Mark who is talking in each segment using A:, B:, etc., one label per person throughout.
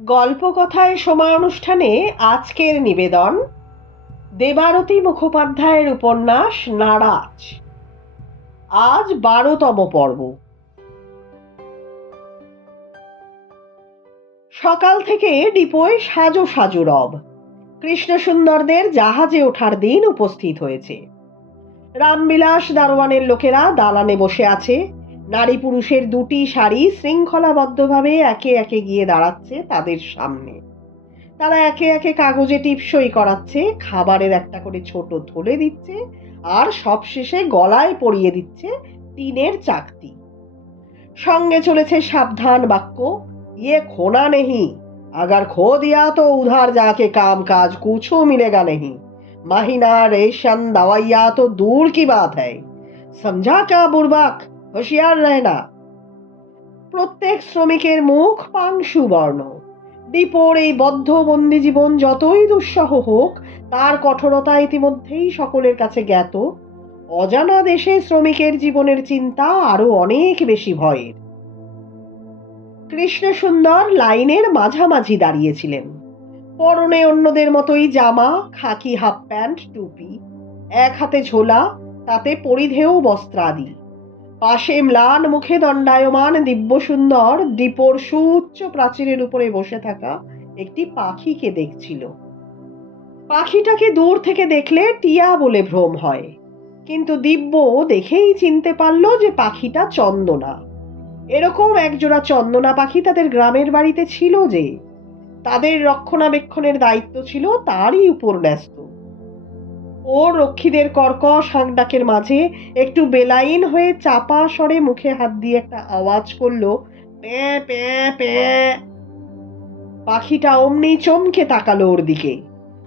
A: গল্পকথায় সময় অনুষ্ঠানে আজকের নিবেদন, দেবারতী মুখোপাধ্যায়ের উপন্যাস নারাজ। আজ বারোতম পর্ব। সকাল থেকে ডিপোয় সাজো সাজো রব। কৃষ্ণসুন্দরদের জাহাজে ওঠার দিন উপস্থিত হয়েছে। রামবিলাস দারোয়ানের লোকেরা দালানে বসে আছে। নারী পুরুষের দুটি শাড়ি শৃঙ্খলাবদ্ধভাবে একে একে গিয়ে দাঁড়াচ্ছে তাদের সামনে তারা একে একে কাগজে টিপসই করাচ্ছে খাবারের একটা করে ছোট থলে দিচ্ছে আর সবশেষে গলায় পরিয়ে দিচ্ছে টিনের চাকতি সঙ্গে চলেছে সাবধান বাক্য ইয়ে খোনা নেহি अगर खो दिया तो उधार जाके काम काज कुछ मिलेगा नहीं महीना रेशन दवाइया तो दूर की बात है समझा क्या बुर्बाक হুঁশিয়ার না প্রত্যেক শ্রমিকের মুখ পাংশুবর্ণ। দীপর এই বদ্ধ বন্দী জীবন যতই দুঃসহ হোক, তার কঠোরতা ইতিমধ্যেই সকলের কাছে জ্ঞাত। অজানা দেশে শ্রমিকের জীবনের চিন্তা আরও অনেক বেশি ভয়ের। কৃষ্ণসুন্দর লাইনের মাঝামাঝি দাঁড়িয়েছিলেন। পরনে অন্যদের মতোই জামা, খাকি হাফ প্যান্ট, টুপি। এক হাতে ঝোলা, তাতে পরিধেয় বস্ত্রাদি। পাশে ম্লান মুখে দণ্ডায়মান দিব্যসুন্দর দ্বীপর সুউচ্চ প্রাচীরের উপরে বসে থাকা একটি পাখিকে দেখছিল। পাখিটাকে দূর থেকে দেখলে টিয়া বলে ভ্রম হয়। কিন্তু দিব্য দেখেই চিনতে পারল যে পাখিটা চন্দনা। এরকম একজোড়া চন্দনা পাখি তাদের গ্রামের বাড়িতে ছিল যে, তাদের রক্ষণাবেক্ষণের দায়িত্ব ছিল তারই উপর ন্যস্ত। ও রক্ষীদের কর্কশ হাঁকডাকের মাঝে একটু বেলাইন হয়ে চাপা স্বরে মুখে হাত দিয়ে একটা আওয়াজ করল প্যাঁ প্যাঁ প্যাঁ পাখিটা অমনি চমকে তাকালো ওর দিকে।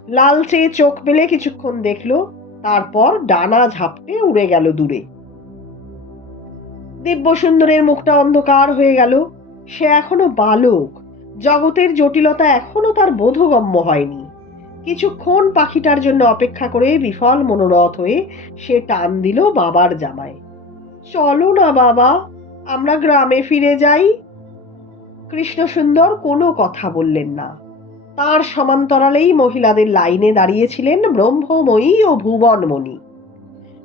A: লালচে চোখ মেলে কিছুক্ষণ দেখল, তারপর ডানা ঝাপটে উড়ে গেল দূরে। দিব্যসুন্দরের মুখটা অন্ধকার হয়ে গেল। সে এখনও বালক। জগতের জটিলতা এখনও তার বোধগম্য হয়নি। কিছুক্ষণ পাখিটার জন্য অপেক্ষা করে বিফল মনোরথ হয়ে সে টান দিল বাবার জামায়। চলো না বাবা, আমরা গ্রামে ফিরে যাই। কৃষ্ণসুন্দর কোনো কথা বললেন না। তার সমান্তরালেই মহিলাদের লাইনে দাঁড়িয়েছিলেন ব্রহ্মময়ী ও ভুবনমণি।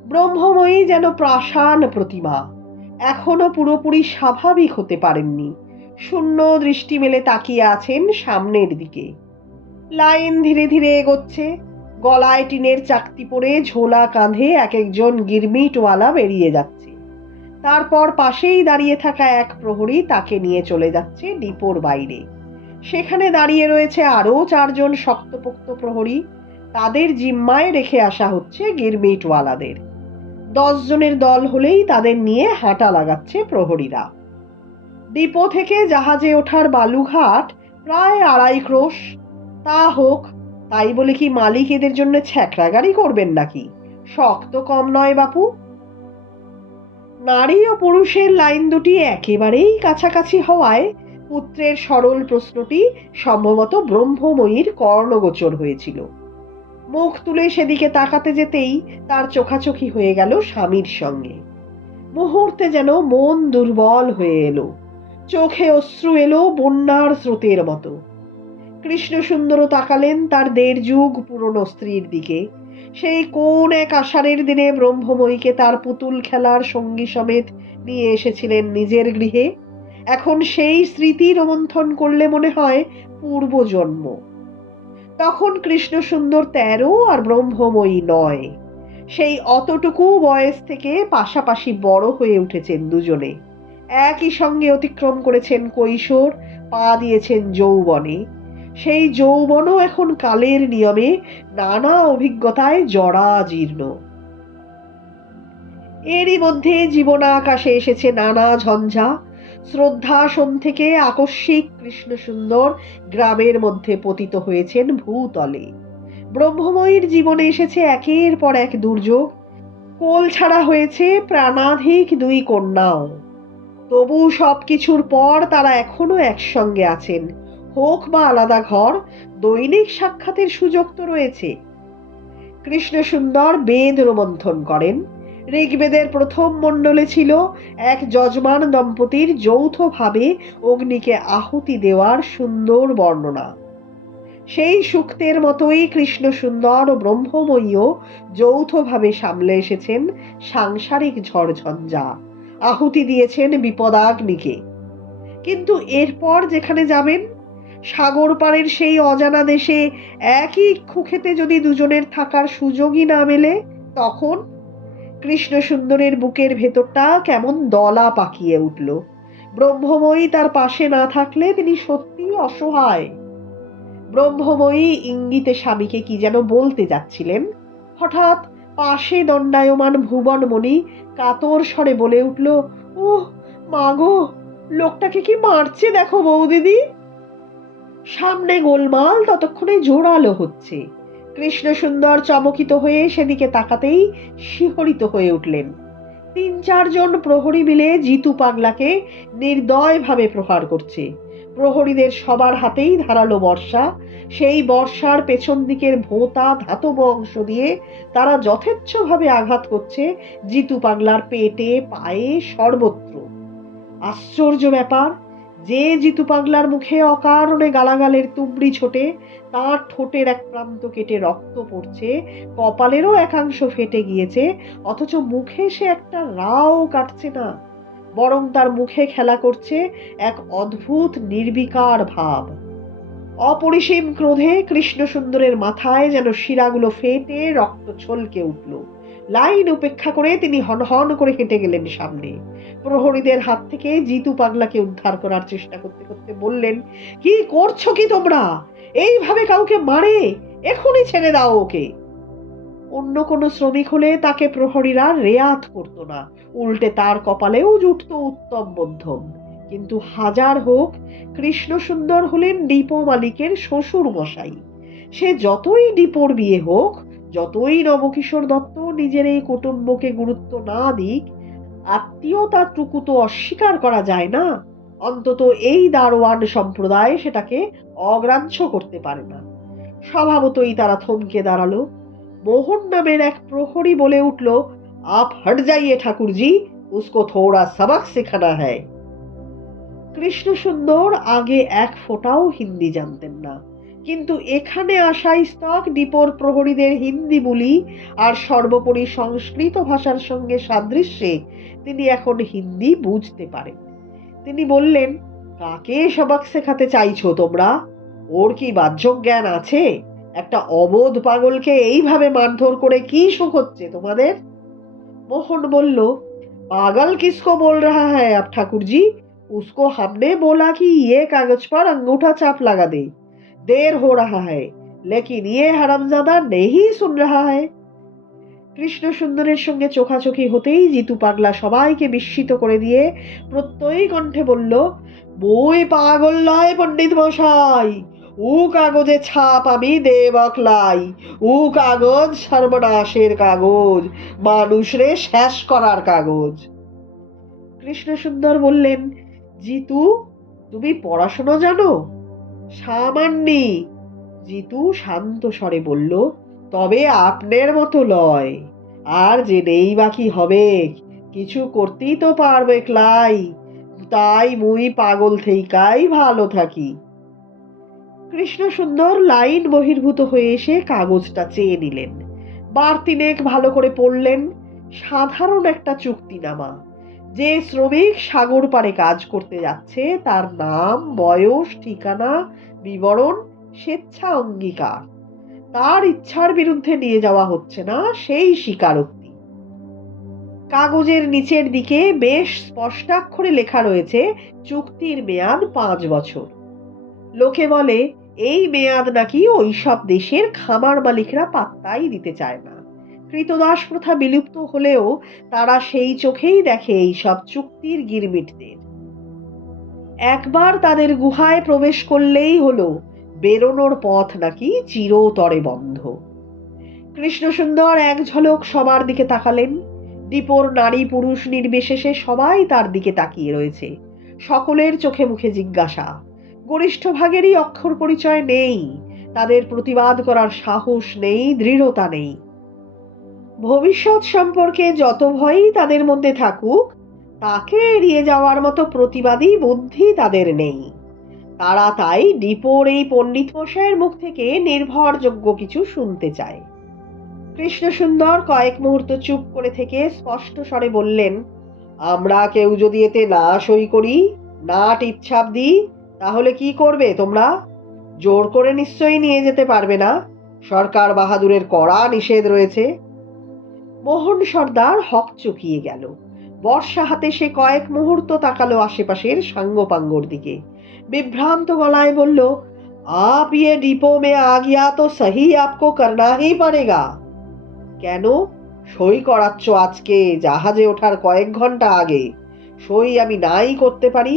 A: ব্রহ্মময়ী যেন প্রাসান প্রতিমা, এখনও পুরোপুরি স্বাভাবিক হতে পারেননি। শূন্য দৃষ্টি মেলে তাকিয়ে আছেন সামনের দিকে। লাইন ধীরে ধীরে এগোচ্ছে। গলায় টিনের চাকতি পরে ঝোলা কাঁধে এক একজন গিরমিটওয়ালা বেরিয়ে যাচ্ছে। তারপর পাশেই দাঁড়িয়ে থাকা এক প্রহরী তাকে নিয়ে চলে যাচ্ছে ডিপোর বাইরে। সেখানে দাঁড়িয়ে রয়েছে আরও চারজন শক্তপোক্ত প্রহরী। তাদের জিম্মায় রেখে আসা হচ্ছে গিরমিটওয়ালাদের। জনের দল হলেই তাদের নিয়ে হাঁটা লাগাচ্ছে প্রহরীরা। ডিপো থেকে জাহাজে ওঠার বালুঘাট প্রায় আড়াই ক্রোশ তা হোক, তাই বলে কি মালিক এদের জন্য ছ্যাকরা গাড়ি করবেন নাকি? শক্ত কম নয় বাপু। নারী ও পুরুষের লাইন দুটি একেবারেই কাছাকাছি হওয়ায় পুত্রের সরল প্রশ্নটি সম্ভবত ব্রহ্মময়ীর কর্ণগোচর হয়েছিল। মুখ তুলে সেদিকে তাকাতে যেতেই তার চোখাচোখি হয়ে গেল স্বামীর সঙ্গে। মুহূর্তে যেন মন দুর্বল হয়ে এলো। চোখে অশ্রু এলো বন্যার স্রোতের মতো। কৃষ্ণসুন্দরও তাকালেন তার দেড় যুগ পুরনো স্ত্রীর দিকে। সেই কোন এক আষাঢ়ের দিনে ব্রহ্মময়ীকে তার পুতুল খেলার সঙ্গী সমেত নিয়ে এসেছিলেন নিজের গৃহে। এখন সেই স্মৃতি রোমন্থন করলে মনে হয় পূর্বজন্ম। তখন কৃষ্ণসুন্দর তেরো আর ব্রহ্মময়ী নয়। সেই অতটুকু বয়স থেকে পাশাপাশি বড় হয়ে উঠেছেন দুজনে। একই সঙ্গে অতিক্রম করেছেন কৈশোর, পা দিয়েছেন যৌবনে। সেই যৌবনও এখন কালের নিয়মে নানা অভিজ্ঞতায় জরাজীর্ণ। এরই মধ্যে জীবনাকাশে এসেছে নানা ঝঞ্ঝা। শ্রদ্ধাসন থেকে আকস্মিক কৃষ্ণসুন্দর গ্রামের মধ্যে পতিত হয়েছেন ভূতলে। ব্রহ্মময়ীর জীবনে এসেছে একের পর এক দুর্যোগ। কোল ছাড়া হয়েছে প্রাণাধিক দুই কন্যাও। তবু সব কিছুর পর তারা এখনও একসঙ্গে আছেন। হোক বা আলাদা ঘর, দৈনিক সাক্ষাতের সুযোগ তো রয়েছে। কৃষ্ণসুন্দর বেদ রোমন্থন করেন। ঋগ্বেদের প্রথম মণ্ডলে ছিল এক যজমান দম্পতির যৌথভাবে অগ্নিকে আহুতি দেওয়ার সুন্দর বর্ণনা। সেই সূক্তের মতোই কৃষ্ণ সুন্দর ও ব্রহ্মময়ীও যৌথভাবে সামলে এসেছেন সাংসারিক ঝড়ঝঞ্ঝা। আহুতি দিয়েছেন বিপদাগ্নিকে। কিন্তু এরপর যেখানে যাবেন সাগর পাড়ের সেই অজানা দেশে একই খুখেতে যদি দুজনের থাকার সুযোগই না মেলে, তখন কৃষ্ণ সুন্দরের বুকের ভেতরটা কেমন দলা পাকিয়ে উঠল। ব্রহ্মময়ী তার পাশে না থাকলে তিনি সত্যিই অসহায়। ব্রহ্মময়ী ইঙ্গিতে স্বামীকে কি যেন বলতে যাচ্ছিলেন। হঠাৎ পাশে দণ্ডায়মান ভুবনমণি কাতর স্বরে বলে উঠল ও মাগো লোকটাকে কি মারছে দেখো বৌদিদি? সামনে গোলমাল ততক্ষণে জোরালো হচ্ছে। কৃষ্ণ সুন্দর চমকিত হয়ে সেদিকে তাকাতেই শিহরিত হয়ে উঠলেন। তিন চারজন প্রহরী মিলে জিতু পাগলাকে নির্দয়ভাবে প্রহার করছে। প্রহরীদের সবার হাতেই ধারালো বর্ষা, সেই বর্ষার পেছন দিকের ভোঁতা ধাতব অংশ দিয়ে তারা যথেচ্ছভাবে আঘাত করছে জিতু পাগলার পেটে, পায়ে সর্বত্র। আশ্চর্য ব্যাপার যে জিতু পাগলার মুখে অকারণে গালাগালের তুবড়ি ছোটে, তার ঠোঁটের এক প্রান্ত কেটে রক্ত পড়ছে, কপালেরও একাংশ ফেটে গিয়েছে, অথচ মুখে সে একটা রাও কাটছে না। বরং তার মুখে খেলা করছে এক অদ্ভুত নির্বিকার ভাব। অপরিসীম ক্রোধে কৃষ্ণ সুন্দরের মাথায় যেন শিরাগুলো ফেটে রক্ত ছলকে উঠল। লাইন উপেক্ষা করে তিনি হনহন করে হেঁটে গেলেন সামনে। প্রহরীদের হাত থেকে জিতু পাগলাকে উদ্ধার করার চেষ্টা করতে করতে বললেন, কি করছ কি তোমরা? এইভাবে কাউকে মারে? এখনই ছেড়ে দাও ওকে। অন্য কোনো শ্রমিক হলে তাকে প্রহরীরা রেয়াত করতো না। উল্টে তার কপালেও জুটত উত্তম মধ্যম কিন্তু হাজার হোক কৃষ্ণ সুন্দর হলেন ডিপো মালিকের শ্বশুর মশাই সে যতই ডিপোর বিয়ে হোক যতই নবকিশোর দত্ত নিজের এই কুটুম্বকে গুরুত্ব না দিক আত্মীয়তাটুকু তো অস্বীকার করা যায় না। অন্তত এই দারোয়ান সম্প্রদায় সেটাকে অগ্রাহ্য করতে পারে না। স্বভাবতই তারা থমকে দাঁড়াল। মোহন নামের এক প্রহরী বলে উঠল, আপ হট যাইয়ে ঠাকুরজি, উসকো থোড়া সবক শেখানা হ্যায়। কৃষ্ণ সুন্দর আগে এক ফোঁটাও হিন্দি জানতেন না। কিন্তু এখানে আসা স্তক ডিপোর প্রহরীদের হিন্দি বুলি আর সর্বোপরি সংস্কৃত ভাষার সঙ্গে সাদৃশ্যে তিনি এখন হিন্দি বুঝতে পারেন তিনি বললেন কাকে সবাক শেখাতে চাইছো তোমরা ওর কি বাহ্য জ্ঞান আছে একটা অবোধ পাগলকে এইভাবে মারধর করে কি সুখ হচ্ছে তোমাদের মোহন বলল पागल किसको बोल रहा है अब ठाकुर जी उसको हमने बोला कि ये कागज पर अंगूठा छाप लगा दे देर हो रहा है लेकिन ये हरामजादा नहीं सुन रहा है কৃষ্ণ সুন্দরের সঙ্গে চোখাচোখি হতেই জিতু পাগলা সবাইকে বিস্মিত করে দিয়ে প্রত্যয়ী কণ্ঠে বলল বই পাগল নয় পণ্ডিত মশাই উ কাগজে ছাপ আমি দেবক লাই উ কাগজ সর্বনাশের কাগজ মানুষরে শেষ করার কাগজ কৃষ্ণ সুন্দর বললেন জিতু তুমি পড়াশোনা জানো সামান্যি। জিতু শান্ত স্বরে বলল, তবে আপনার মতো লয়। আর যে নেই বাকি হবে? কিছু করতেই তো পারবে ক্লাই। তাই মুই পাগল থেইকাই ভালো থাকি। কৃষ্ণ সুন্দর লাইন বহির্ভূত হয়ে এসে কাগজটা চেয়ে নিলেন। বার তিনেক ভালো করে পড়লেন। সাধারণ একটা চুক্তিনামা। যে শ্রমিক সাগর পাড়ে কাজ করতে যাচ্ছে, তার নাম, বয়স, ঠিকানা, বিবরণ, স্বেচ্ছা অঙ্গীকার। তার ইচ্ছার বিরুদ্ধে নিয়ে যাওয়া হচ্ছে না সেই স্বীকারোক্তি। কাগজের নিচের দিকে বেশ স্পষ্টাক্ষরে লেখা রয়েছে, চুক্তির মেয়াদ পাঁচ বছর। লোকে বলে, এই মেয়াদ নাকি ওইসব দেশের খামার মালিকরা পাত্তাই দিতে চায় না। কৃতদাস প্রথা বিলুপ্ত হলেও তারা সেই চোখেই দেখে এই সব চুক্তির গিরমিটদের একবার তাদের গুহায় প্রবেশ করলেই হলো, বেরোনোর পথ নাকি চিরতরে বন্ধ। কৃষ্ণসুন্দর এক ঝলক সবার দিকে তাকালেন, ডিপোর নারী পুরুষ নির্বিশেষে সবাই তার দিকে তাকিয়ে রয়েছে, সকলের চোখে মুখে জিজ্ঞাসা, গরিষ্ঠ ভাগেরই অক্ষর পরিচয় নেই? তাদের প্রতিবাদ করার সাহস নেই? দৃঢ়তা নেই? ভবিষ্যৎ সম্পর্কে যত ভয়ই তাদের মধ্যে থাকুক, তাকে এড়িয়ে যাওয়ার মতো প্রতিবাদী বুদ্ধি তাদের নেই। তারা তাই ডিপোর এই পণ্ডিত মশাইয়ের মুখ থেকে নির্ভরযোগ্য কিছু শুনতে চায়। কৃষ্ণসুন্দর কয়েক মুহূর্ত চুপ করে থেকে স্পষ্ট স্বরে বললেন, আমরা কেউ যদি এতে না সই করি না টিপছাপ দিই, তাহলে কি করবে তোমরা? জোর করে নিশ্চয়ই নিয়ে যেতে পারবে না। সরকার বাহাদুরের কড়া নিষেধ রয়েছে। মোহন সর্দার হক চুকিয়ে গেল বর্ষা হাতে সে কয়েক মুহূর্ত তাকালো আশেপাশের সাঙ্গপাঙ্গর দিকে বিভ্রান্ত গলায় বলল आप ये डिपो में आ गया तो सही आपको करना ही पड़ेगा কেন সই করাচ্ছ আজকে জাহাজে ওঠার কয়েক ঘন্টা আগে সই আমি নাই করতে পারি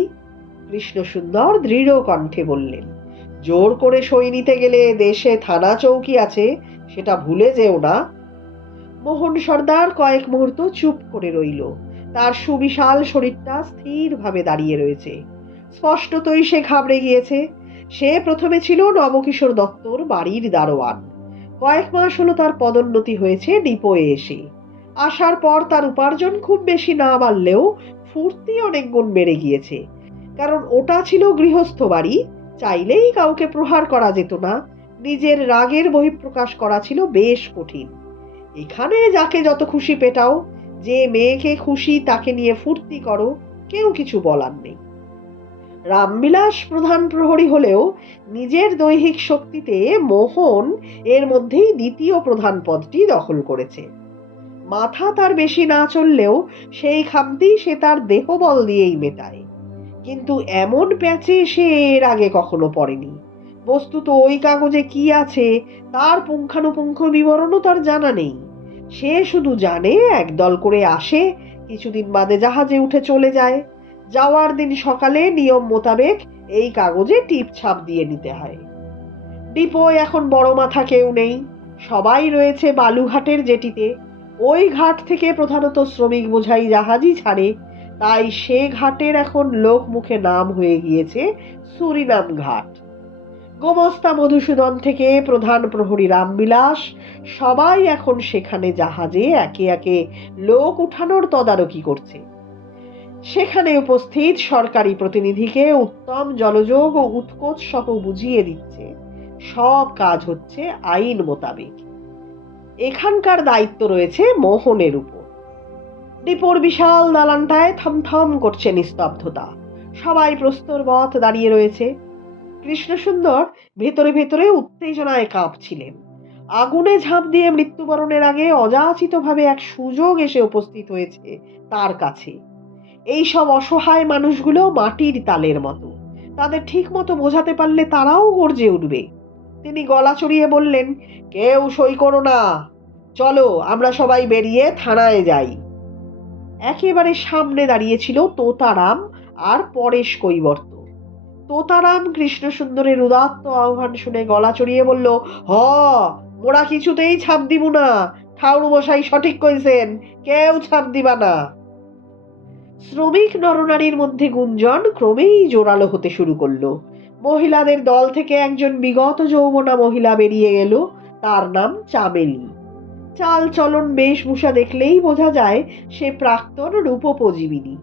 A: কৃষ্ণসুন্দর দৃঢ় কণ্ঠে বললেন জোর করে সই নিতে গেলে দেশে থানা চৌকি আছে সেটা ভুলে যেও না মোহন সর্দার কয়েক মুহূর্ত চুপ করে রইল। তার সুবিশাল শরীরটা স্থিরভাবে দাঁড়িয়ে রয়েছে। স্পষ্টতই সে ঘাবড়ে গিয়েছে। সে প্রথমে ছিল নবকিশোর দত্তর বাড়ির দারোয়ান। কয়েক মাস হলো তার পদোন্নতি হয়েছে ডিপোয়ে এসে। আসার পর তার উপার্জন খুব বেশি না বাড়লেও ফুর্তি অনেক গুণ বেড়ে গিয়েছে। কারণ ওটা ছিল গৃহস্থ বাড়ি, চাইলেই কাউকে প্রহার করা যেত না। নিজের রাগের বহিঃপ্রকাশ করা ছিল বেশ কঠিন। এখানে যাকে যত খুশি পেটাও, যে মেয়েকে খুশি তাকে নিয়ে ফুর্তি করো, কেউ কিছু বলার নেই। রামবিলাস প্রধান প্রহরী হলেও নিজের দৈহিক শক্তিতে মোহন এর মধ্যেই দ্বিতীয় প্রধান পদটি দখল করেছে। মাথা তার বেশি না চললেও সেই খামতি সে তার দেহবল দিয়েই মেটায়। কিন্তু এমন প্যাচে সে এর আগে কখনো পড়েনি। বস্তুত ওই কাগজে কি আছে, তার পুঙ্খানুপুঙ্খ বিবরণও তার জানা নেই। সে শুধু জানে, একদল করে আসে, কিছুদিন বাদে জাহাজে উঠে চলে যায়। যাওয়ার দিন সকালে নিয়ম মোতাবেক এই কাগজে টিপ ছাপ দিয়ে নিতে হয়। ডিপোয় এখন বড় মাথা কেউ নেই। সবাই রয়েছে বালুঘাটের জেটিতে। ওই ঘাট থেকে প্রধানত শ্রমিক বোঝাই জাহাজই ছাড়ে। তাই সে ঘাটের এখন লোক মুখে নাম হয়ে গিয়েছে সুরিনাম ঘাট। গোমস্তা মধুসূদন থেকে প্রধান প্রহরী রামবিলাস, সবাই এখন সেখানে জাহাজে একে একে লোক উঠানোর তদারকি করছে। সেখানে উপস্থিত সরকারি প্রতিনিধিকে উত্তম জলযোগ ও উৎকোচ সহ বুঝিয়ে দিচ্ছে। সব কাজ হচ্ছে আইন মোতাবেক। এখানকার দায়িত্ব রয়েছে মোহনের উপর। ডিপোর বিশাল দালানটায় থমথম করছে নিস্তব্ধতা। সবাই প্রস্তরবৎ দাঁড়িয়ে রয়েছে। কৃষ্ণসুন্দর ভেতরে ভেতরে উত্তেজনায় কাঁপছিলেন। আগুনে ঝাঁপ দিয়ে মৃত্যুবরণের আগে অযাচিতভাবে এক সুযোগ এসে উপস্থিত হয়েছে তার কাছে। এই সব অসহায় মানুষগুলো মাটির তালের মতো। তাদের ঠিক মতো বোঝাতে পারলে তারাও গর্জে উঠবে। তিনি গলা চড়িয়ে বললেন, কেউ সই করো না। চলো, আমরা সবাই বেরিয়ে থানায় যাই। একেবারে সামনে দাঁড়িয়েছিল তোতারাম আর পরেশ কৈবর্ত। তোতারাম কৃষ্ণসুন্দরের উদাত্ত আহ্বান শুনে গলা চড়িয়ে বলল, হ, মোরা কিছুতেই ছাপ দিব না। ঠাউর মশাই সঠিক কইছেন, কেউ ছাপ দিবা না। শ্রমিক নরনারীর মধ্যে গুঞ্জন ক্রমেই জোরালো হতে শুরু করল। মহিলাদের দল থেকে একজন বিগত যৌবনা মহিলা বেরিয়ে গেল তার নাম চামেলি। চাল চলন বেশভূষা দেখলেই বোঝা যায়, সে প্রাক্তন রূপোপজীবিনী।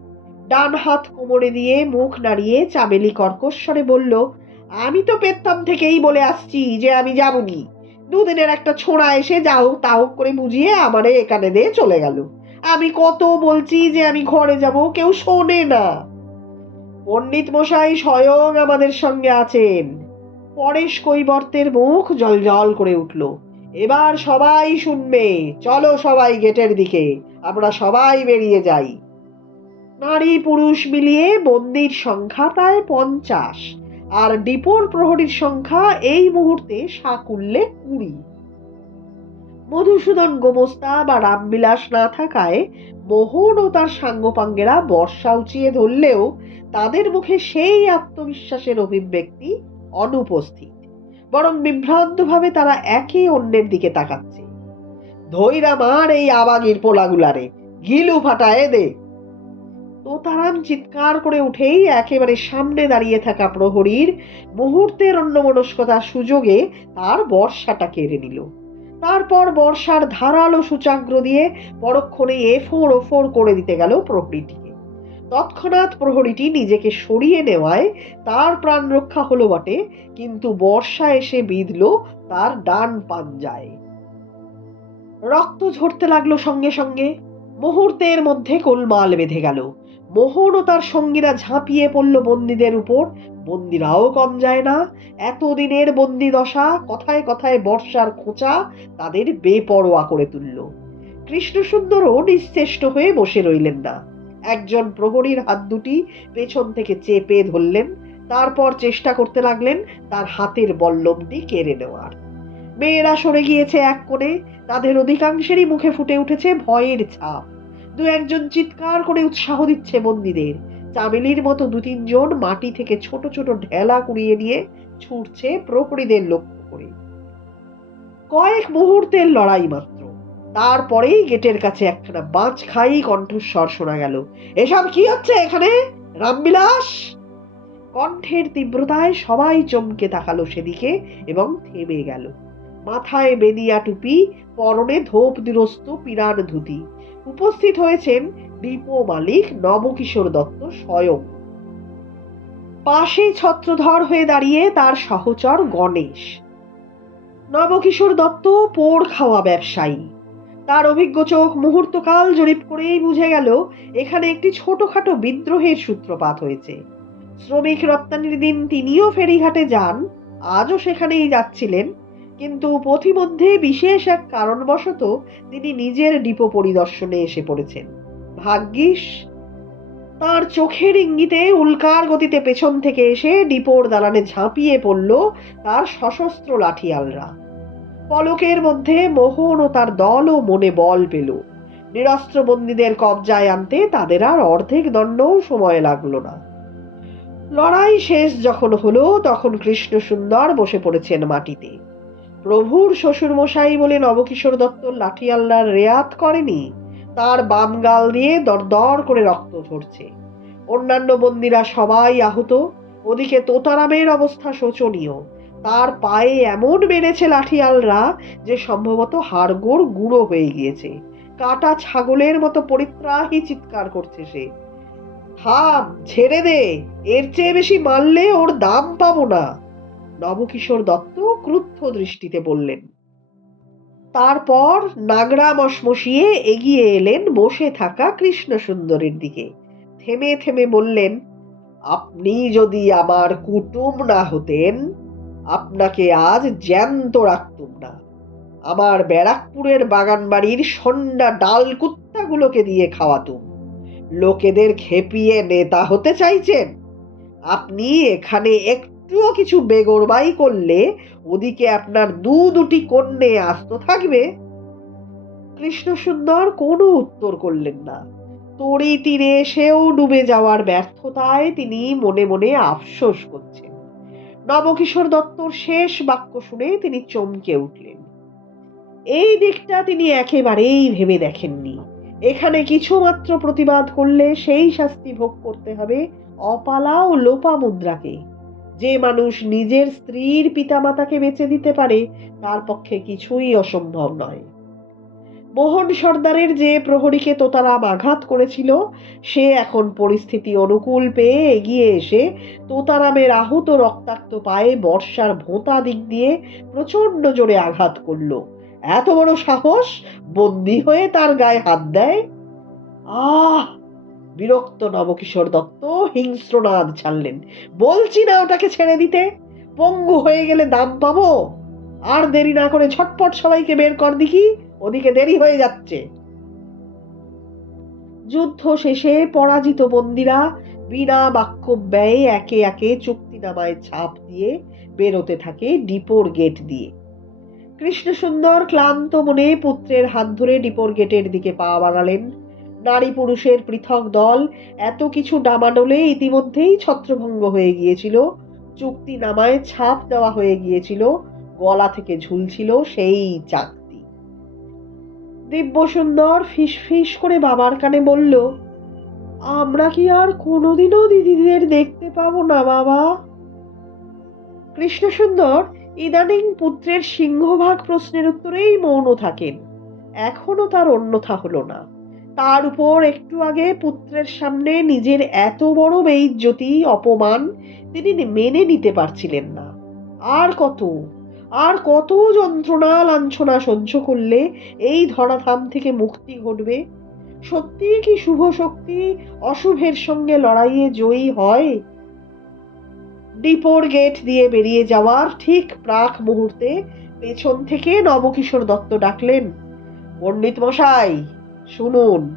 A: ডান হাত কোমরে দিয়ে মুখ নাড়িয়ে চামেলি কর্কশ্বরে বলল, আমি তো পেত্তাম থেকেই বলে আসছি যে আমি যাবনি। দুদিনের একটা ছোঁড়া এসে যা হোক তা হোক করে বুঝিয়ে আমারে এখানে দিয়ে চলে গেল। আমি কত বলছি যে আমি ঘরে যাব, কেউ শোনে না। পণ্ডিত মশাই স্বয়ং আমাদের সঙ্গে আছেন। পরেশ কৈবর্তের মুখ জল জল করে উঠল। এবার সবাই শুনবে। চলো সবাই গেটের দিকে। আমরা সবাই বেরিয়ে যাই। নারী পুরুষ মিলিয়ে বন্দির সংখ্যা প্রায় পঞ্চাশ, আর ডিপোর প্রহরীর সংখ্যা এই মুহূর্তে সাকুল্যে কুড়ি। মধুসূদন গোমস্তা বা রামবিলাস না থাকায় মোহন ও তার সাঙ্গপাঙ্গেরা বর্ষা উঁচিয়ে ধরলেও তাদের মুখে সেই আত্মবিশ্বাসের অভিব্যক্তি অনুপস্থিত, বরং বিভ্রান্তভাবে তারা একে অন্যের দিকে তাকাচ্ছে। ধৈরা মার এই আবাগির পোলাগুলারে, গিলু ফাটায় দে। তোতারাম চিৎকার করে উঠেই একেবারে সামনে দাঁড়িয়ে থাকা প্রহরীর মুহূর্তের অন্যমনস্কতার সুযোগে তার বর্ষাটা কেড়ে নিল। তারপর বর্ষার ধারালো সূচাগ্র দিয়ে পরক্ষণে এফোর ওফোর করে দিতে গেল প্রহরীটিকে তৎক্ষণাৎ প্রহরীটি নিজেকে সরিয়ে নেওয়ায় তার প্রাণ রক্ষা হলো বটে, কিন্তু বর্ষা এসে বিঁধল তার ডান পাঞ্জায়। রক্ত ঝরতে লাগল সঙ্গে সঙ্গে। মুহূর্তের মধ্যে গোলমাল বেঁধে গেল। মোহন ও তার সঙ্গীরা ঝাঁপিয়ে পড়ল বন্দীদের উপর। বন্দিরাও কম যায় না। এতদিনের বন্দি দশা কথায় কথায় বর্ষার খোঁচা তাদের বেপরোয়া করে তুলল। কৃষ্ণসুন্দরও নিশ্চেষ্ট হয়ে বসে রইলেন না। একজন প্রহরীর হাত দুটি পেছন থেকে চেপে ধরলেন। তারপর চেষ্টা করতে লাগলেন তার হাতের বল্লমটি কেড়ে নেওয়ার। মেয়েরা সরে গিয়েছে এক কোণে। তাদের অধিকাংশেরই মুখে ফুটে উঠেছে ভয়ের ছাপ। দু একজন চিৎকার করে উৎসাহ দিচ্ছে বন্দীদের চামেলির মতো দু তিনজন মাটি থেকে ছোট ছোট ঢেলা কুড়িয়ে নিয়ে ছুটছে প্রহরীদের লক্ষ্য করে। কয়েক মুহূর্তের লড়াই মাত্র। তারপরেই গেটের কাছে একখানা বাঁচ খাই কণ্ঠস্বর শোনা গেল। এসব কি হচ্ছে এখানে? রামবিলাস কণ্ঠের তীব্রতায় সবাই চমকে তাকালো সেদিকে এবং থেমে গেল। মাথায় বেনিয়া টুপি, পরনে ধোপ দুরস্ত পিরান ধুতি। উপস্থিত হয়েছেন ডিপো মালিক, নবকিশোর দত্ত, স্বয়ং। পাশে ছত্রধর হয়ে দাঁড়িয়ে তার সহচর গণেশ। নবকিশোর দত্ত, পোড় খাওয়া ব্যবসায়ী। তার অভিজ্ঞ চোখ মুহূর্তকাল জরিপ করেই বুঝে গেল, এখানে একটি ছোটখাটো বিদ্রোহের সূত্রপাত হয়েছে। শ্রমিক রপ্তানির দিন তিনিও ফেরিঘাটে যান, আজও সেখানেই যাচ্ছিলেন কিন্তু পথিমধ্যে বিশেষ এক কারণবশত তিনি নিজের ডিপো পরিদর্শনে এসে পড়েছেন। ভাগ্যিস, তার চোখের ইঙ্গিতে উল্কার গতিতে পেছন থেকে এসে ডিপোর দালানে ঝাঁপিয়ে পড়ল তার সশস্ত্র লাঠিয়ালরা। পলকের মধ্যে মোহন ও তার দলও মনে বল পেল। নিরস্ত্র বন্দীদের কবজায় আনতে তাদের আর অর্ধেক দণ্ডও সময় লাগল না। লড়াই শেষ যখন হলো, তখন কৃষ্ণ সুন্দর বসে পড়েছেন মাটিতে। প্রভুর শ্বশুর মশাই বলে নবকিশোর দত্ত লাঠিয়াল্লার রেয়াত করেনি, তার বাম গাল দিয়ে দরদর করে রক্ত ঝরছে। অন্যান্য বন্দিরা সবাই আহত, ওদিকে তোতারামের অবস্থা শোচনীয়। তার পায়ে এমন মেরেছে লাঠিয়ালরা যে সম্ভবত হাড়গোড় গুঁড়ো হয়ে গিয়েছে। কাটা ছাগলের মতো পরিত্রাহী চিৎকার করছে সে। থাম, ছেড়ে দে, এর চেয়ে বেশি মারলে ওর দাম পাবো না। নবকিশোর দত্ত ক্রুদ্ধ দৃষ্টিতে বললেন, তারপর নাগরা মশমশিয়ে এগিয়ে এলেন বসে থাকা কৃষ্ণ সুন্দরের দিকে। থেমে থেমে বললেন, আপনি যদি আমার কুটুম না হতেন, আপনাকে আজ জ্যান্ত রাখতুম না। আমার ব্যারাকপুরের বাগান বাড়ির সন্ডা ডাল কুত্তাগুলোকে দিয়ে খাওয়াতুম। লোকেদের খেপিয়ে নেতা হতে চাইছেন। আপনি এখানে একটুও কিছু বেগরবাই করলে ওদিকে আপনার দু দুটি কন্যে আস্ত থাকবে। কৃষ্ণ সুন্দর কোনো উত্তর করলেন না। তরি তীরে সেও ডুবে যাওয়ার ব্যর্থতায় তিনি মনে মনে আফসোস করছেন। নবকিশোর দত্তর শেষ বাক্য শুনে তিনি চমকে উঠলেন। এই দিকটা তিনি একেবারেই ভেবে দেখেননি। এখানে কিছুমাত্র প্রতিবাদ করলে সেই শাস্তি ভোগ করতে হবে অপালা ও লোপা মুদ্রাকে যে মানুষ নিজের স্ত্রীর পিতামাতাকে বেঁচে দিতে পারে, তার পক্ষে কিছুই অসম্ভব নয়। মোহন সর্দারের যে প্রহরীকে তোতারাম আঘাত করেছিল, সে এখন পরিস্থিতি অনুকূল পেয়ে এগিয়ে এসে তোতারামের আহত রক্তাক্ত পায়ে বর্ষার ভোঁতা দিক দিয়ে প্রচণ্ড জোরে আঘাত করল। এত বড় সাহস, বন্দি হয়ে তার গায়ে হাত দেয়? আহ! বিরক্ত নবকিশোর দত্ত হিংস্রনাদ ছাড়লেন। বলছি না ওটাকে ছেড়ে দিতে। পঙ্গু হয়ে গেলে দাম পাবো। আর দেরি না করে ঝটপট সবাইকে বের কর দেখি, ওদিকে দেরি হয়ে যাচ্ছে। যুদ্ধ শেষে পরাজিত বন্দিরা বিনা বাক্য ব্যয়ে একে একে চুক্তিনামায় ছাপ দিয়ে বেরোতে থাকে ডিপোর গেট দিয়ে। কৃষ্ণসুন্দর ক্লান্ত মনে পুত্রের হাত ধরে ডিপোর গেটের দিকে পা বাড়ালেন। নারী পুরুষের পৃথক দল এত কিছু ডামাডোলে ইতিমধ্যেই ছত্রভঙ্গ হয়ে গিয়েছিল। চুক্তি নামায় ছাপ দেওয়া হয়ে গিয়েছিল। গলা থেকে ঝুলছিল সেই চাকতি। দিব্য সুন্দর ফিস করে বাবার কানে বলল, আমরা কি আর কোনোদিনও দিদিদের দেখতে পাবো না, বাবা? কৃষ্ণসুন্দর, ইদানিং পুত্রের সিংহভাগ প্রশ্নের উত্তরেই মৌন থাকেন। এখনও তার অন্যথা হলো না। তার উপর একটু আগে পুত্রের সামনে নিজের এত বড় বেইজ্জতি, অপমান তিনি মেনে নিতে পারছিলেন না। আর কত আর কত যন্ত্রণা, লাঞ্ছনা সহ্য করলে এই ধরাধাম থেকে মুক্তি ঘটবে? সত্যি কি শুভ শক্তি অশুভের সঙ্গে লড়াইয়ে জয়ী হয়? ডিপোর গেট দিয়ে বেরিয়ে যাওয়ার ঠিক প্রাক মুহূর্তে পেছন থেকে নবকিশোর দত্ত ডাকলেন পণ্ডিত মশাই শুনুন।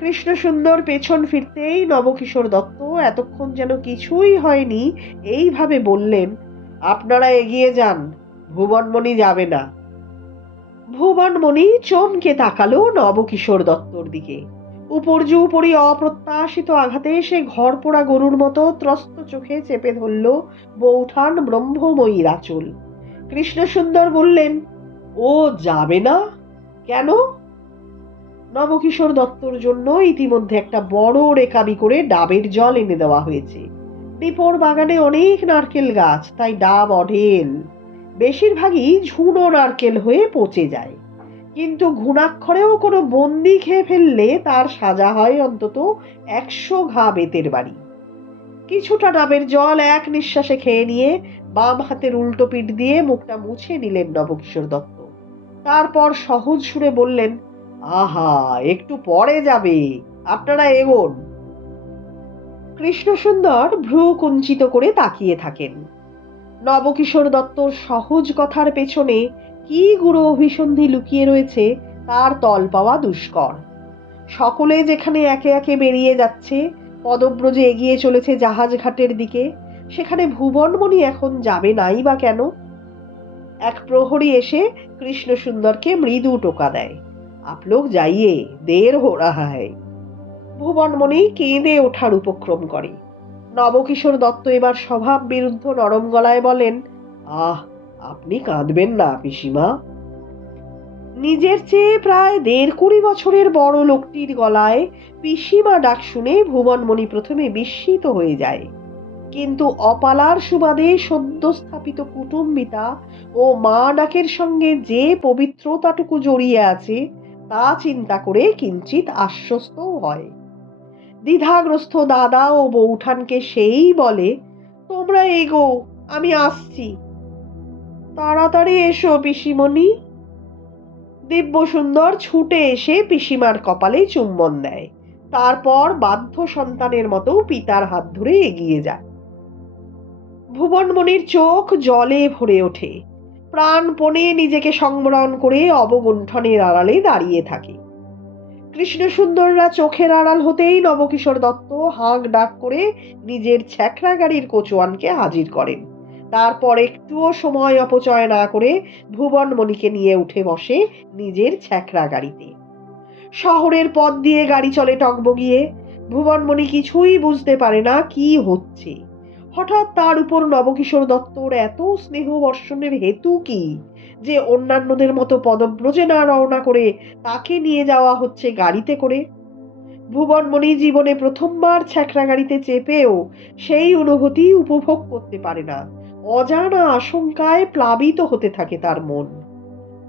A: কৃষ্ণ সুন্দর পেছন ফিরতেই নবকিশোর দত্ত এতক্ষণ যেন কিছুই হয়নি এইভাবে বললেন, আপনারা এগিয়ে যান, ভুবনমণি যাবে না। ভুবনমণি চমকে তাকালো নবকিশোর দত্তর দিকে। উপর্যু উপরি অপ্রত্যাশিত আঘাতে সে ঘর পোড়া গরুর মতো ত্রস্ত চোখে চেপে ধরল বৌঠান ব্রহ্মময়ীর আঁচল কৃষ্ণ সুন্দর বললেন, ও যাবে না? কেন? নবকিশোর দত্তর জন্য ইতিমধ্যে একটা বড় রেকাবি করে ডাবের জল এনে দেওয়া হয়েছে। ডিপোর বাগানে অনেক নারকেল গাছ, তাই ডাব অঢেল। বেশিরভাগই ঝুনো নারকেল হয়ে পচে যায়। কিন্তু ঘুণাক্ষরেও কোনো বন্দি খেয়ে ফেললে তার সাজা হয় অন্তত একশো ঘা বেতের বাড়ি। কিছুটা ডাবের জল এক নিঃশ্বাসে খেয়ে নিয়ে বাম হাতের উল্টো পিঠ দিয়ে মুখটা মুছে নিলেন নবকিশোর দত্ত। তারপর সহজ সুরে বললেন আহা, একটু পরে যাবে। আপনারা এগোন। কৃষ্ণসুন্দর ভ্রু কুঞ্চিত করে তাকিয়ে থাকেন। নবকিশোর দত্তর সহজ কথার পেছনে কি গুঁড়ো অভিসন্ধি লুকিয়ে রয়েছে, তার তল পাওয়া দুষ্কর। সকলে যেখানে একে একে বেরিয়ে যাচ্ছে, পদব্রজে এগিয়ে চলেছে জাহাজ ঘাটের দিকে, সেখানে ভুবনমণি এখন যাবে নাই বা কেন? এক প্রহরী এসে কৃষ্ণসুন্দরকে মৃদু টোকা দেয়। আপ লোক যাইয়ে দের হো রাহা হ্যায় ভুবনমণি কেঁদে ওঠার উপক্রম করে। নবকিশোর দত্ত এবার স্বভাব বিরুদ্ধ নরম গলায় বলেন, আহ, আপনি কাঁদবেন না পিসিমা। নিজের চেয়ে প্রায় দেড় কুড়ি বছরের বড় লোকটির গলায় পিসিমা ডাক শুনে ভুবনমণি প্রথমে বিস্মিত হয়ে যায়। কিন্তু অপালার সুবাদে সদ্য স্থাপিত কুটুম্বিতা ও মা ডাকের সঙ্গে যে পবিত্রতাটুকু জড়িয়ে আছে তা চিন্তা করে কিঞ্চিত আশ্বস্তও হয়। দ্বিধাগ্রস্ত দাদা ও বৌঠানকে সেই বলে, তোমরা এগো, আমি আসছি। তাড়াতাড়ি এসো, পিসিমণি। দিব্য সুন্দর ছুটে এসে পিসিমার কপালে চুম্বন দেয়। তারপর বাধ্য সন্তানের মতো পিতার হাত ধরে এগিয়ে যায়। ভুবনমণির চোখ জলে ভরে ওঠে। প্রাণপণে নিজেকে সংবরণ করে অবগুণ্ঠনের আড়ালে দাঁড়িয়ে থাকে। কৃষ্ণসুন্দররা চোখের আড়াল হতেই নবকিশোর দত্ত হাঁক ডাক করে নিজের ছ্যাকরা গাড়ির কোচোয়ানকে হাজির করেন। তারপর একটুও সময় অপচয় না করে ভুবনমণিকে নিয়ে উঠে বসে নিজের ছ্যাকরা গাড়িতে। শহরের পথ দিয়ে গাড়ি চলে টকবগিয়ে। ভুবনমণি কিছুই বুঝতে পারে না কি হচ্ছে। হঠাৎ তার উপর নবকিশোর দত্তর এত স্নেহ বর্ষণের হেতু কি? যে অন্যান্যদের মতো পদব্রজে না রওনা করে তাকে নিয়ে যাওয়া হচ্ছে গাড়িতে করে? ভুবনমণি জীবনে প্রথমবার ছ্যাকরা গাড়িতে চেপেও সেই অনুভূতি উপভোগ করতে পারে না। অজানা আশঙ্কায় প্লাবিত হতে থাকে তার মন।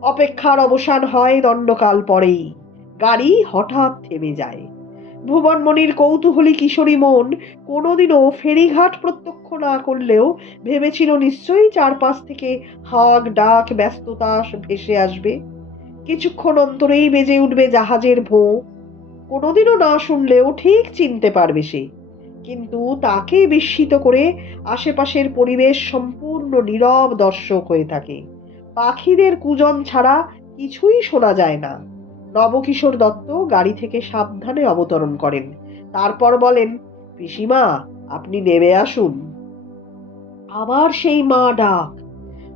A: অপেক্ষার অবসান হয় দণ্ডকাল পরেই। গাড়ি হঠাৎ থেমে যায়। ভুবনমণির কৌতূহলী কিশোরী মন কোনোদিনও ফেরিঘাট প্রত্যক্ষ না করলেও ভেবেছিল নিশ্চয়ই চারপাশ থেকে হাঁক, ডাক, ব্যস্ততা ভেসে আসবে। কিছুক্ষণ অন্তরেই বেজে উঠবে জাহাজের ভোঁ। কোনোদিনও না শুনলেও ঠিক চিনতে পারবে সে। কিন্তু তাকে বিস্মিত করে আশেপাশের পরিবেশ সম্পূর্ণ নীরব দর্শক হয়ে থাকে। পাখিদের কুজন ছাড়া কিছুই শোনা যায় না। নবকিশোর দত্ত গাড়ি থেকে সাবধানে অবতরণ করেন। তারপর বলেন, পিসিমা, আপনি নেমে আসুন। আবার সেই মা ডাক।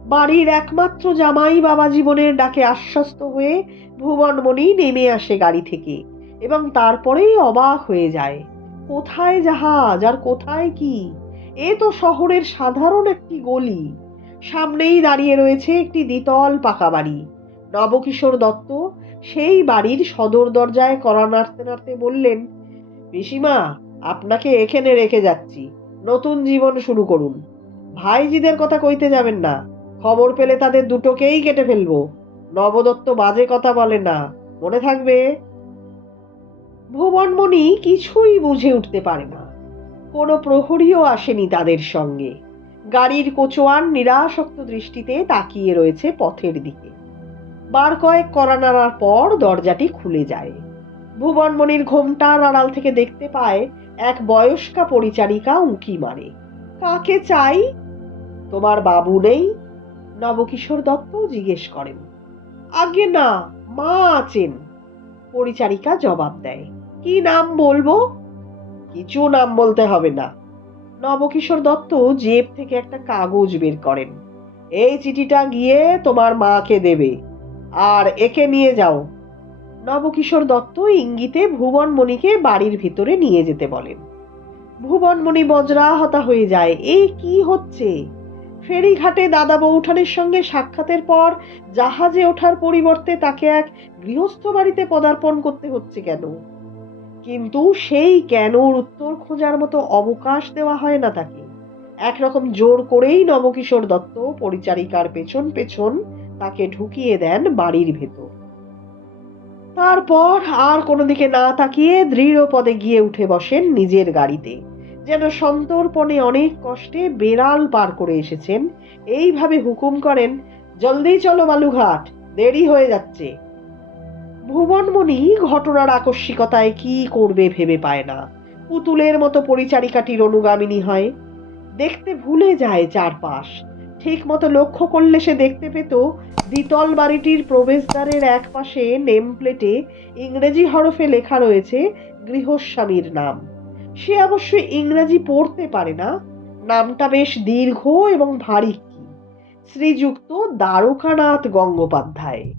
A: বাড়ির একমাত্র জামাই বাবা জীবনের ডাকে আশ্বস্ত হয়ে ভুবনমণি নেমে আসে গাড়ি থেকে এবং তারপরেই অবাক হয়ে যায়। কোথায় জাহাজ আর কোথায় কি? এ তো শহরের সাধারণ একটি গলি। সামনেই দাঁড়িয়ে রয়েছে একটি দ্বিতল পাকা বাড়ি। নবকিশোর দত্ত সেই বাড়ির সদর দরজায় কড়া নাড়তে নাড়তে বললেন, পিসিমা, আপনাকে এখানে রেখে যাচ্ছি। নতুন জীবন শুরু করুন। ভাইজিদের কথা কইতে যাবেন না। খবর পেলে তাদের দুটোকেই কেটে ফেলব। নবদত্ত বাজে কথা বলে না। মনে থাকবে? ভুবনমণি কিছুই বুঝে উঠতে পারে না। কোনো প্রহরীও আসেনি তাদের সঙ্গে। গাড়ির কোচোয়ান নিরাসক্ত দৃষ্টিতে তাকিয়ে রয়েছে পথের দিকে। বার কয়েক করা নাড়ার পর দরজাটি খুলে যায়। ভুবনমণির ঘোমটার আড়াল থেকে দেখতে পায় এক বয়স্কা পরিচারিকা উঁকি মারে। কাকে চাই? তোমার বাবু নেই? নবকিশোর দত্ত জিজ্ঞেস করেন। আগে না, মা আছেন। পরিচারিকা জবাব দেয়। কি নাম বলব? কিছু নাম বলতে হবে না। নবকিশোর দত্ত জেব থেকে একটা কাগজ বের করেন। এই চিঠিটা গিয়ে তোমার মাকে দেবে। আর একে নিয়ে যাও। নবকিশোর দত্ত ইঙ্গিতে ভুবনমণিকে বাড়ির ভিতরে নিয়ে যেতে বলেন। ভুবনমণি বজ্রাহতা হয়ে যায়, এই কি হচ্ছে? ফেরিঘাটে দাদা বৌঠানের সঙ্গে সাক্ষাতের পর জাহাজে ওঠার পরিবর্তে তাকে এক গৃহস্থ বাড়িতে পদার্পণ করতে হচ্ছে কেন? কিন্তু সেই কেনর উত্তর খোঁজার মতো অবকাশ দেওয়া হয় না তাকে। একরকম জোর করেই নবকিশোর দত্ত, পরিচারিকার পেছন পেছন তাকে ঢুকিয়ে দেন বাড়ির ভেতর। তারপর আর কোনো দিকে না তাকিয়ে দৃঢ় পদে গিয়ে উঠে বসেন নিজের গাড়িতে। যেন সন্তর্পণে অনেক কষ্টে বেড়াল পার করে এসেছেন। এইভাবে হুকুম করেন, জলদি চলো বালুঘাট দেরি হয়ে যাচ্ছে। ভুবনমণি ঘটনার আকস্মিকতায় কি করবে ভেবে পায় না। পুতুলের মতো পরিচারিকাটির অনুগামিনী হয়। দেখতে ভুলে যায় চারপাশ। ঠিক মতো লক্ষ্য করলে সে দেখতে পেত দ্বিতল বাড়িটির প্রবেশদ্বারের এক পাশে নেম প্লেটে ইংরেজি হরফে লেখা রয়েছে গৃহস্বামীর নাম। সে অবশ্য ইংরেজি পড়তে পারে না। নামটা বেশ দীর্ঘ এবং ভারী। শ্রীযুক্ত দ্বারকানাথ গঙ্গোপাধ্যায়।